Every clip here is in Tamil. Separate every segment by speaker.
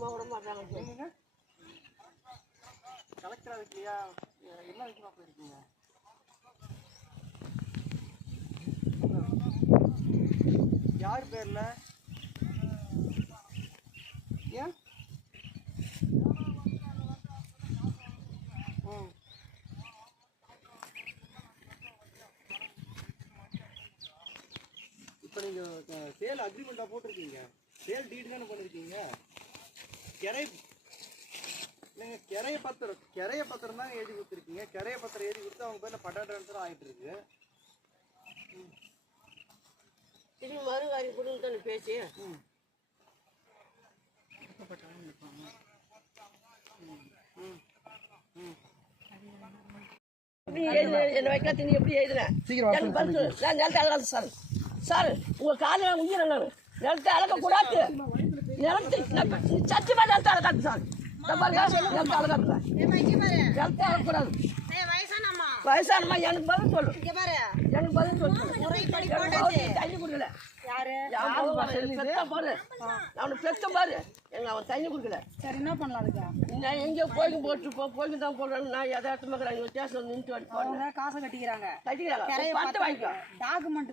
Speaker 1: சும்மா விட மாட்டாங்க சார்.
Speaker 2: என்னங்க? என்ன வைக்கமா போயிருக்கீங்க? யார் பேர்ல? ஏன்? ம். இப்போ நீங்க சேல் அக்ரிமெண்டா போட்டிருக்கீங்க. சேல் டீடு தானே பண்ணிருக்கீங்க? கிரை இல்லைங்க கிரைய பத்திரம் கிரைய பத்திரம் தான் எழுதி கொடுத்துருக்கீங்க. கிரைய பத்திரம் எழுதி கொடுத்து அவங்க பேர்ல பட்டா ட்ரான்ஸ்ஃபர் ஆயிட்டு இருக்கு
Speaker 1: திரும்பி மறுவாரி கொடுன்னு தானே பேசி. என்ன வைக்காத நீ எப்படி பதில் சொல்லு. நான் நிலத்தை அழகாது சார். சார் உங்க காலில் உயிரை நான் நிலத்தை அழகக்கூடாது அழகாது சார் இந்த பாருங்க, நிலத்தை அழகாது நிலத்தை அழகக்கூடாது வயசானம்மா எனக்கு பதில் சொல்லு எனக்கு பதில் சொல்லு தண்ணி கொடுக்கல வந்து பெத்த பாரு பெத்த எங்க அவன் தண்ணி கொடுக்கல
Speaker 3: சரி என்ன பண்ணலாம் அதுக்கு
Speaker 1: நான் எங்கேயோ போய்க்கு போட்டு போ போய்க்கு தான் போடுறேன் நான் எதார்த்தமாக வித்தியாசம் நின்று போடுறேன்
Speaker 3: காசை கட்டிக்கிறாங்க
Speaker 1: கட்டிக்கிறாங்க பட்டு வாங்கிக்கோ
Speaker 3: டாக்குமெண்ட்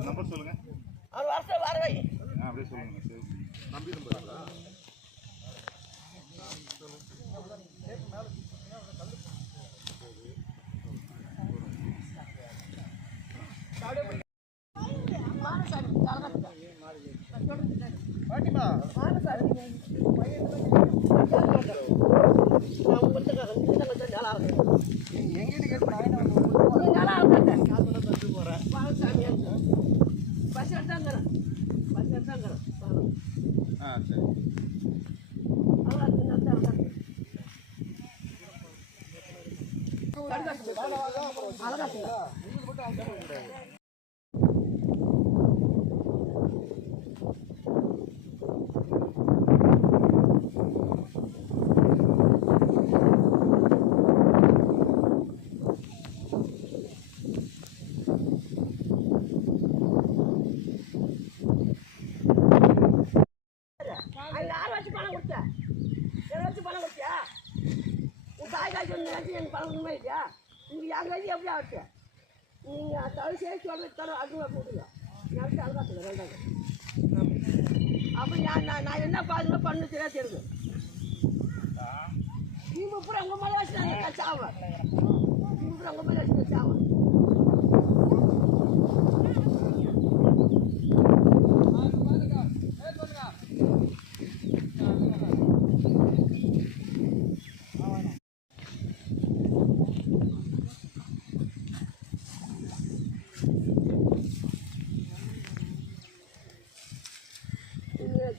Speaker 4: நம்பர் சொல்லுங்க
Speaker 1: அவன் வருஷம் வர வை
Speaker 4: ஆ, அப்படியே சொல்லுங்க சரி
Speaker 1: மானசாமி, அழகாத்துறேன்.
Speaker 2: பாட்டிமா
Speaker 1: மானசாமி. நான் உங்கள்கிட்ட கேட்கறேன். நீங்க தான் கொஞ்சம் நல்லா இருக்கணும்.
Speaker 2: எங்கிட்ட கேட்டு
Speaker 1: நீ நல்லா இருக்கணும். மானசாமி இருக்கு. பஸ் எடுத்தாங்கிறேன். பஸ் எடுத்தாங்கிறேன். வாங்க.
Speaker 4: ஆ சரி
Speaker 1: அழகா இருக்கு, நல்லா இருக்கு. அழகா இருக்கு. அது யாரை வச்சு பணம் கொடுத்த? என்னை வச்சு பணம் கொடுத்தியா? உன் தாய் காய்ச்சி வந்து நினைச்சு எனக்கு பணம் கொடுக்கணுமா இல்லையா? நீங்க என் கையில எப்படி ஆச்சு? நீங்க தயவு செய்து சொல்றது தர அதுவா கொடுங்க. நினைச்சு அழகாத்துங்க, ரெண்டாவது. அப்ப நான் நான் என்ன பாதுகா பண்ணு சரியா தெரியுது நீ முப்புறம் உங்க மேலே வச்சு நான் சாவன் நீ முப்புறம் உங்க மேலே வச்சு சாவன்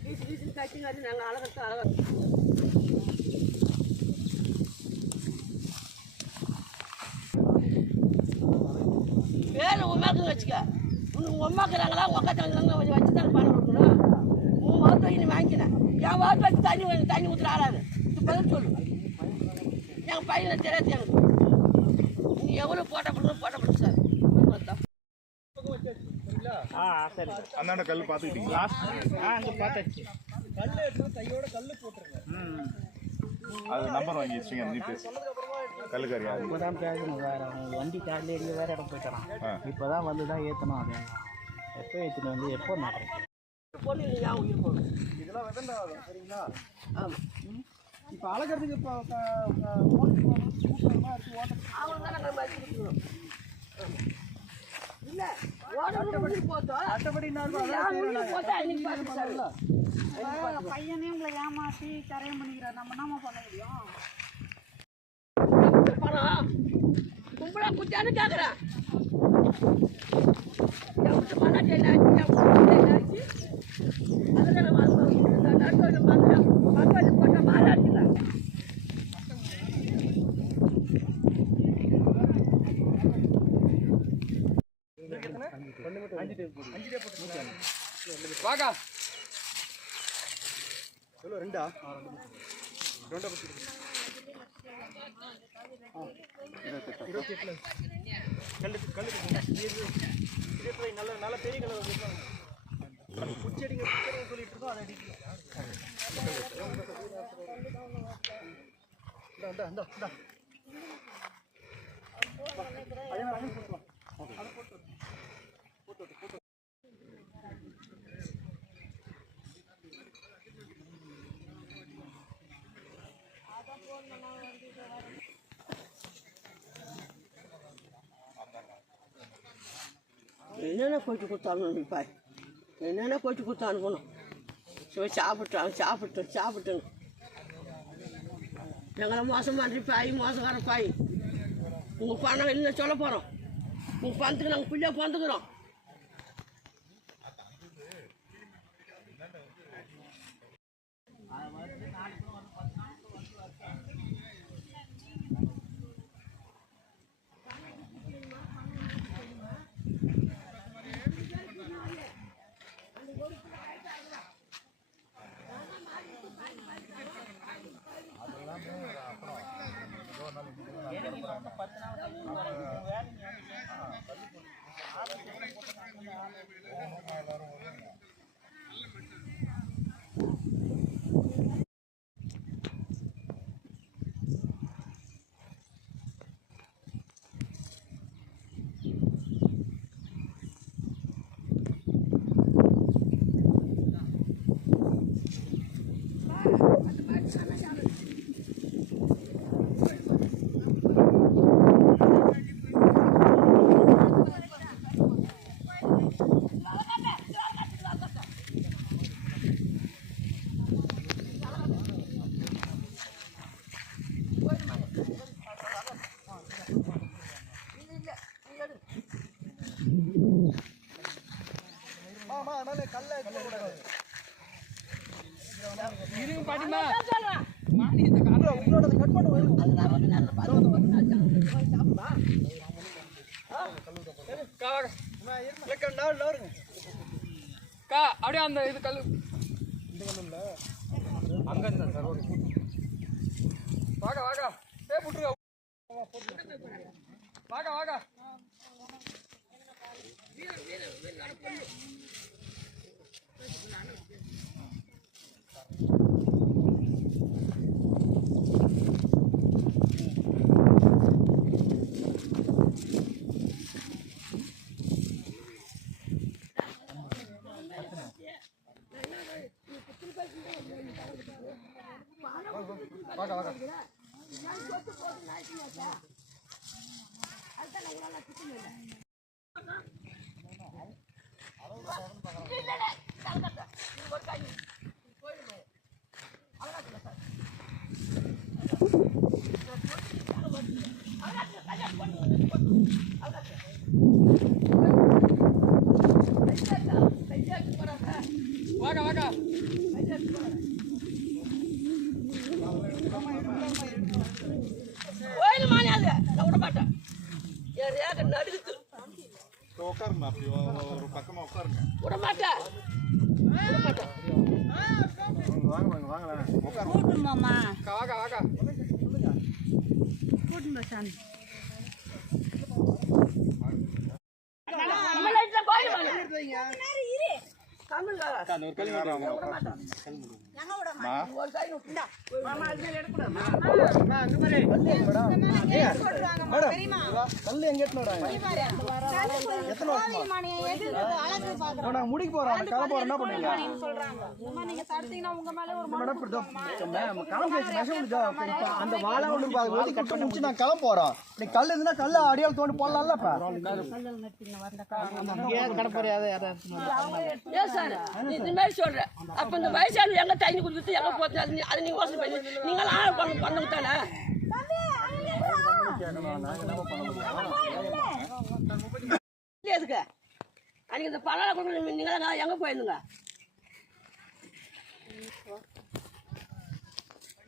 Speaker 1: கீசு கீசு நாங்கள் அழகத்தை அழகா பேர் உமாக்கு வச்சுக்க. உனக்கு உமாக்குறாங்களா உங்க தங்கிறாங்க கொஞ்சம் வச்சு தான் பணம் கொடுக்கணும். உன் வாங்கிக்கினேன் என் வார்த்தை வச்சு தண்ணி வந்து தண்ணி ஊற்றுற ஆளாது இது பதில் சொல்லு. என் பையனை தெரியாது எனக்கு நீ எவ்வளோ போட்ட கொடுக்கணும் போட்ட கொடுத்து சார்?
Speaker 4: அந்தாண்ட கல் பார்த்துக்கிட்டீங்களா?
Speaker 2: கல் எடுத்து கையோட கல் போட்டுருங்க.
Speaker 4: அது நம்பர் வாங்கி வச்சுங்க நீ பேசு. கல்லுக்காரி யாரு
Speaker 5: இப்போதான் பேசணும் வேற. வண்டி காலையில் ஏறி வேற இடம் போயிட்டான்
Speaker 4: ஆ.
Speaker 5: இப்போதான் வந்து தான் ஏற்றணும் அது. எப்போ ஏற்றிட்டு வந்து எப்போ
Speaker 1: பொண்ணு இல்லையா உயிர் போகும்
Speaker 2: இதெல்லாம் விதண்டாகும் சரிங்களா?
Speaker 1: ஆமாம்
Speaker 2: இப்போ அழகிறதுக்கு இப்போ ஓட்டு ஓட்ட
Speaker 1: அவங்க தான் நாங்கள்
Speaker 3: பையனே உங்களை ஏமாத்தி கரையம் பண்ணிக்கிறார் நம்ம என்ன பண்ண முடியும்
Speaker 1: பணம் கும்பலா குச்சான்னு கேட்குறேன் எவ்வளோ பணம் ஆச்சு அதில் நம்ம மக்கள் போட்ட மாலை
Speaker 6: வாக்கா.
Speaker 2: எவ்வளோ ரெண்டா? ரெண்டா பத்து இருபத்தி எட்டுல கல்லுக்கு கல்லுக்கு நல்ல நல்ல பெரிய கலர் குச்சடிங்க குச்சடிங்க சொல்லிட்டு இருக்கோம் அதை அடிக்கல இந்தா இந்தா இந்தா இந்தா அதே மாதிரி அங்கே போட்டுக்கலாம் அதை போட்டு போட்டு விட்டு, போட்டு விட்டு.
Speaker 1: என்னென்ன போயிட்டு கொடுத்தாலும் நினைப்பாய் என்னென்ன போயிட்டு கொடுத்தா அனுப்பணும் சரி சாப்பிட்டோம் சாப்பிட்டோம் சாப்பிட்டோம் எங்களை மோசமாக இருப்பாய் மோசக்கார பாய் உங்கள் பணம் என்ன சொல்ல போகிறோம் உங்கள் பணத்துக்கு நாங்கள் பிள்ளைய பிறந்துக்கிறோம்.
Speaker 2: பத்து நாள் கழிச்சு
Speaker 6: கா
Speaker 2: இல்லக்கா நான் நவருங்க
Speaker 6: கா அப்படியே அந்த இது கல்லு
Speaker 2: அங்க இருந்தா சார்
Speaker 6: வாங்க வாங்க ஏ புட்டுருங்க வாங்க வாங்க
Speaker 2: வாங்க வாங்க.
Speaker 6: வாங்க வாங்க
Speaker 1: கோயில் மானியாது நான் விட மாட்டேன் என் ரேக நடுக்குது
Speaker 4: உட்காருங்க அப்படி ஒரு பக்கமா உட்காருங்க
Speaker 1: விட மாட்டேன் விட மாட்டேன்
Speaker 2: வாங்க வாங்க வாங்க உட்காரு
Speaker 3: கூட்டுமாம்மா
Speaker 6: அக்கா, வாங்க வாங்க
Speaker 3: கூட்டுமா சாமி
Speaker 1: நம்ம லைட்ல கோயில் மானியம் தமிழ்காரா
Speaker 2: முடிக்க போறேன் கிளம்ப என்ன பண்ணுவீங்க அந்த வாழை ஒன்று கட் பண்ணி முடிச்சு நான் களம் போறோம் நீ கல் இருந்தா கல்ல அடியால் தோண்டி போடலாம்ல இப்ப
Speaker 5: யாராவது
Speaker 1: ஏன் சார் நீ இந்த மாதிரி சொல்ற. அப்ப இந்த வயசானது எங்கே தண்ணி குடிக்கிறது எங்கே போச்சு? அது நீ- அது நீங்க யோசனை பண்ணி நீங்க ஆள் பண்ண பண்ணுங்க தானே? எதுக்கு? அன்னைக்கு இந்த பழம் கொடுக்கணும் நீங்க தான் எங்க போயிருந்துங்க?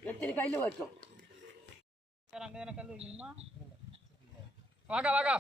Speaker 1: எத்தனை கையில் வச்சோம்
Speaker 6: வாக்கா வாக்கா